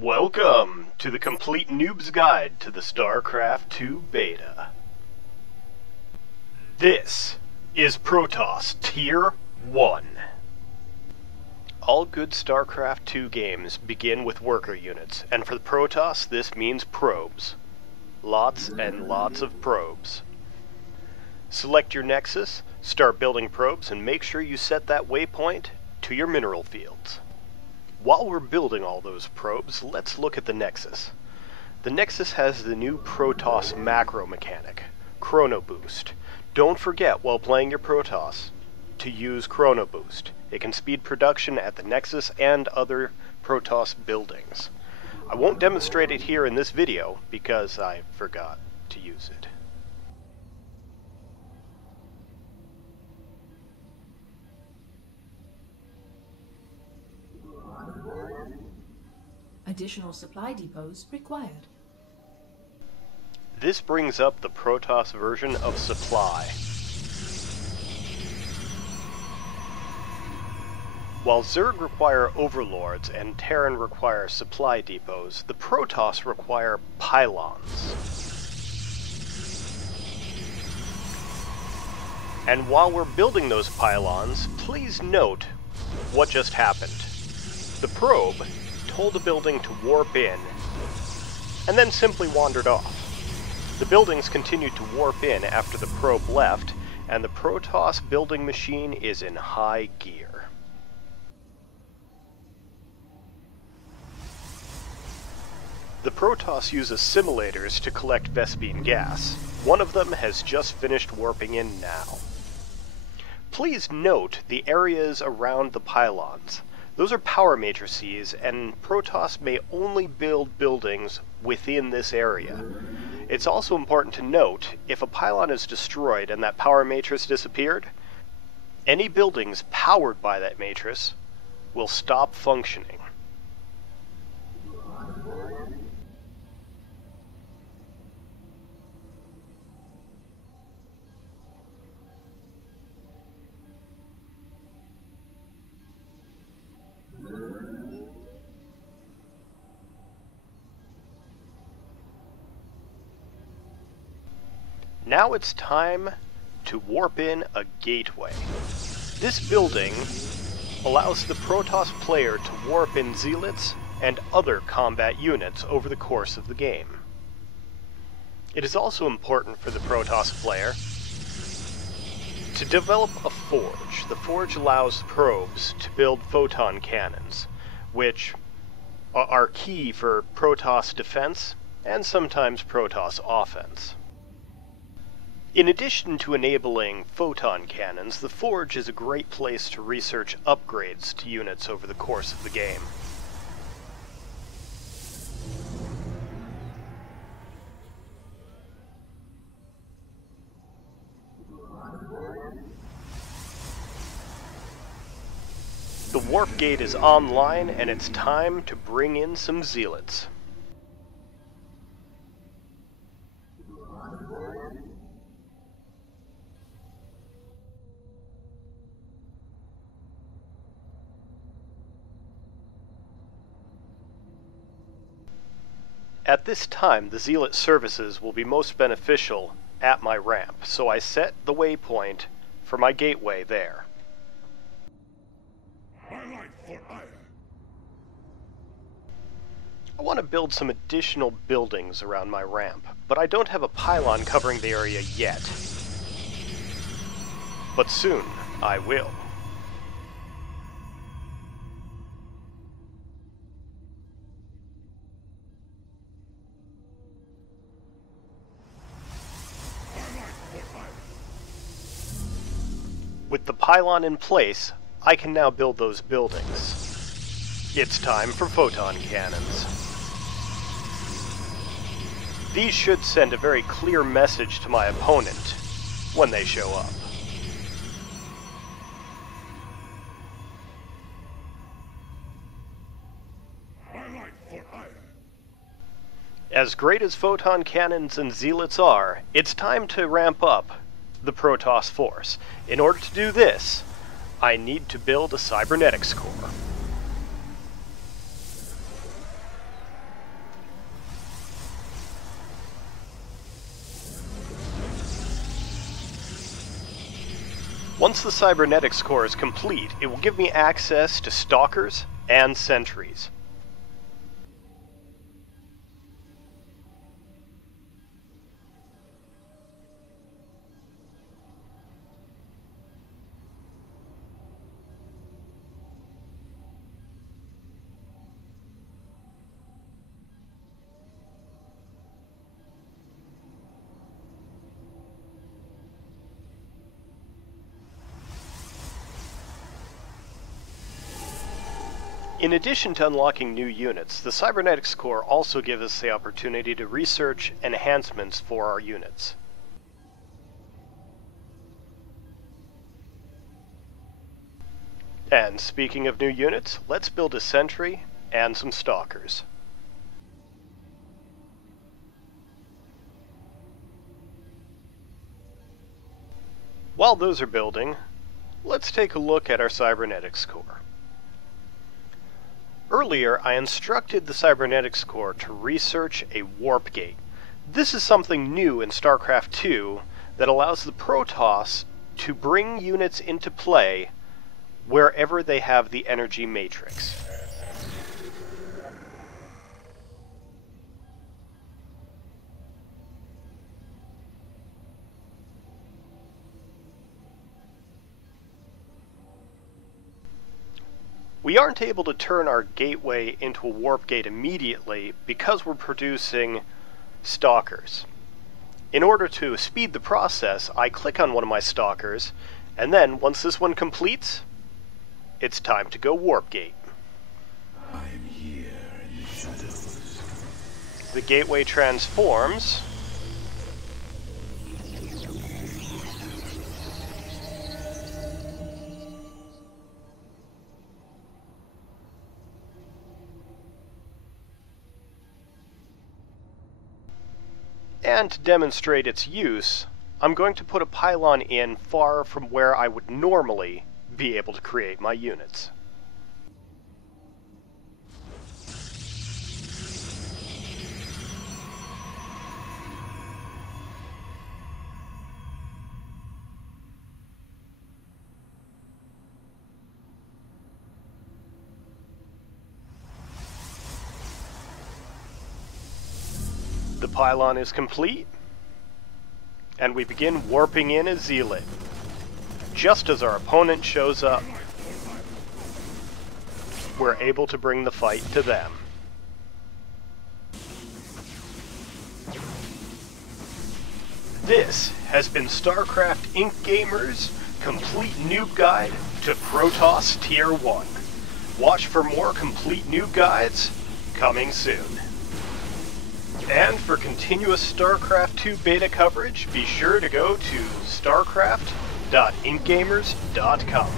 Welcome to the complete noob's guide to the StarCraft 2 beta. This is Protoss Tier 1. All good StarCraft 2 games begin with worker units, and for the Protoss this means probes. Lots and lots of probes. Select your nexus, start building probes, and make sure you set that waypoint to your mineral fields. While we're building all those probes, let's look at the Nexus. The Nexus has the new Protoss macro mechanic, Chrono Boost. Don't forget while playing your Protoss to use Chrono Boost. It can speed production at the Nexus and other Protoss buildings. I won't demonstrate it here in this video because I forgot to use it. Additional supply depots required. This brings up the Protoss version of supply. While Zerg require overlords and Terran require supply depots, the Protoss require pylons. And while we're building those pylons, please note what just happened. The probe told a building to warp in, and then simply wandered off. The buildings continued to warp in after the probe left, and the Protoss building machine is in high gear. The Protoss use assimilators to collect Vespene gas. One of them has just finished warping in now. Please note the areas around the pylons. Those are power matrices, and Protoss may only build buildings within this area. It's also important to note, if a pylon is destroyed and that power matrix disappeared, any buildings powered by that matrix will stop functioning. Now it's time to warp in a gateway. This building allows the Protoss player to warp in zealots and other combat units over the course of the game. It is also important for the Protoss player to develop a forge. The forge allows probes to build photon cannons, which are key for Protoss defense and sometimes Protoss offense. In addition to enabling photon cannons, the Forge is a great place to research upgrades to units over the course of the game. The warp gate is online, and it's time to bring in some zealots. At this time, the Zealot services will be most beneficial at my ramp, so I set the waypoint for my gateway there. I want to build some additional buildings around my ramp, but I don't have a pylon covering the area yet. But soon, I will. With the pylon in place, I can now build those buildings. It's time for photon cannons. These should send a very clear message to my opponent when they show up. As great as photon cannons and zealots are, it's time to ramp up the Protoss force. In order to do this, I need to build a cybernetics core. Once the cybernetics core is complete, it will give me access to stalkers and sentries. In addition to unlocking new units, the cybernetics core also gives us the opportunity to research enhancements for our units. And speaking of new units, let's build a sentry and some stalkers. While those are building, let's take a look at our cybernetics core. Earlier, I instructed the cybernetics core to research a warp gate. This is something new in StarCraft 2 that allows the Protoss to bring units into play wherever they have the energy matrix. We aren't able to turn our gateway into a warp gate immediately because we're producing stalkers. In order to speed the process, I click on one of my stalkers, and then once this one completes, it's time to go warp gate. I'm here in the shadows. The gateway transforms, and to demonstrate its use, I'm going to put a pylon in far from where I would normally be able to create my units. The pylon is complete, and we begin warping in a zealot. Just as our opponent shows up, we're able to bring the fight to them. This has been StarCraft Inc. Gamers' complete noob guide to Protoss Tier 1. Watch for more complete noob guides coming soon. And for continuous StarCraft 2 beta coverage, be sure to go to starcraft.inkgamers.com.